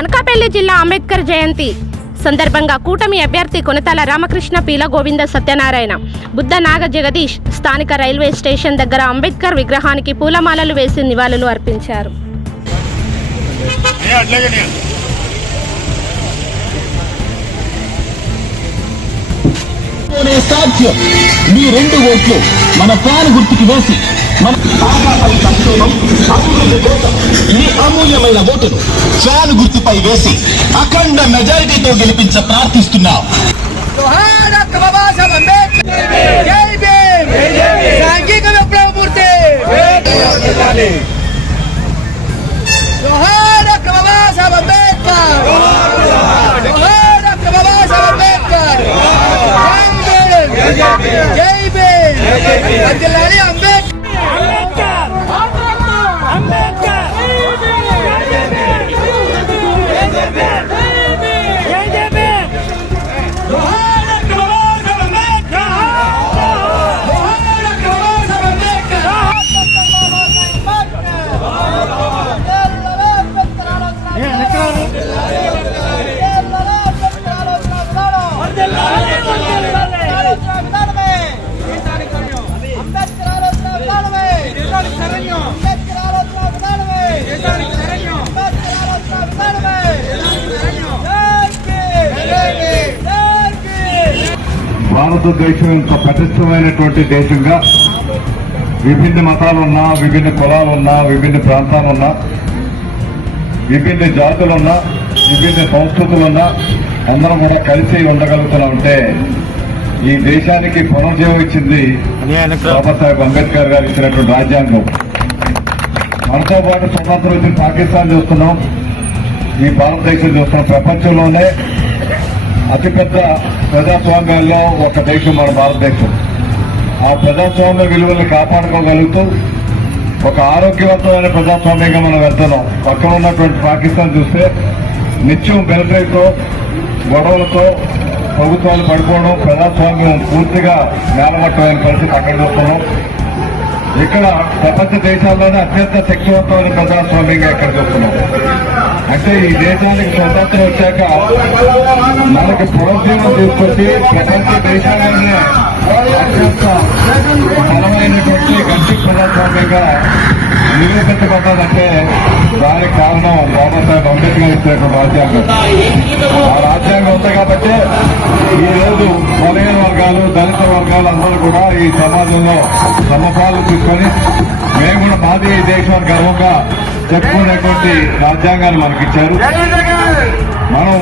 అనకాపల్లి జిల్లా అంబేద్కర్ జయంతి సందర్భంగా కూటమి అభ్యర్థి కొనతాల రామకృష్ణ పీల గోవింద సత్యనారాయణ బుద్ధ నాగ జగదీష్ స్థానిక రైల్వే స్టేషన్ దగ్గర అంబేద్కర్ విగ్రహానికి పూలమాలలు వేసి నివాళులు అర్పించారు. సాధ్యం. మీ రెండు ఓట్లు మన ఫ్యాన్ గుర్తుకి వేసి మన అమూల్యమైన ఓటును ఫ్యాన్ గుర్తుపై వేసి అఖండ మెజారిటీతో గెలిపించ ప్రార్థిస్తున్నాం సాంఘిక విప్లవమూర్తి భారతదేశం ఇంత పటిష్టమైనటువంటి దేశంగా విభిన్న మతాలున్నా విభిన్న కులాలున్నా విభిన్న ప్రాంతాలున్నా విభిన్న జాతులున్నా విభిన్న సంస్కృతులున్నా అందరం కూడా కలిసి ఉండగలుగుతున్నాం అంటే ఈ దేశానికి పునర్జీవం ఇచ్చింది బాబాసాహెబ్ అంబేద్కర్ గారు ఇచ్చినటువంటి రాజ్యాంగం. మనతో పాటు స్వతంత్రం వచ్చిన పాకిస్తాన్ చూస్తున్నాం. ఈ భారతదేశం చూస్తున్నాం ప్రపంచంలోనే అతిపెద్ద ప్రజాస్వామ్యాల్లో ఒక దేశం మన భారతదేశం. ఆ ప్రజాస్వామ్య విలువల్ని కాపాడుకోగలుగుతూ ఒక ఆరోగ్యవంతమైన ప్రజాస్వామ్యంగా మనం వెళ్తున్నాం. పక్కన ఉన్నటువంటి పాకిస్తాన్ చూస్తే నిత్యం మిలిటరీతో గొడవలతో ప్రభుత్వాలు పడిపోవడం ప్రజాస్వామ్యం పూర్తిగా నేలమట్టమైన పరిస్థితి అక్కడ చూస్తున్నాం ఇక్కడ ప్రపంచ దేశాల్లోనే అత్యంత శక్తివంతమైన ప్రజాస్వామ్యంగా ఇక్కడ చూస్తున్నాం అంటే ఈ దేశానికి స్వతంత్రం వచ్చాక మనకి పునర్జీవం తీసుకొచ్చి ప్రపంచ దేశాలనే అత్యంత బలమైనటువంటి గట్టి ప్రజాస్వామ్యంగా నిరూపించబడ్డదంటే దానికి కారణం బాబాసాహెబ్ అంబేద్కర్ ఇచ్చినటువంటి రాజ్యాంగం. ఆ రాజ్యాంగం ఉంది కాబట్టి ఈ రోజు బలహీన వర్గాలు అందరూ కూడా ఈ సమాజంలో సమపాలు తీసుకొని మేము కూడా మాది దేశం గర్వంగా చెప్పుకునేటువంటి రాజ్యాంగాన్ని మనకిచ్చారు. మనం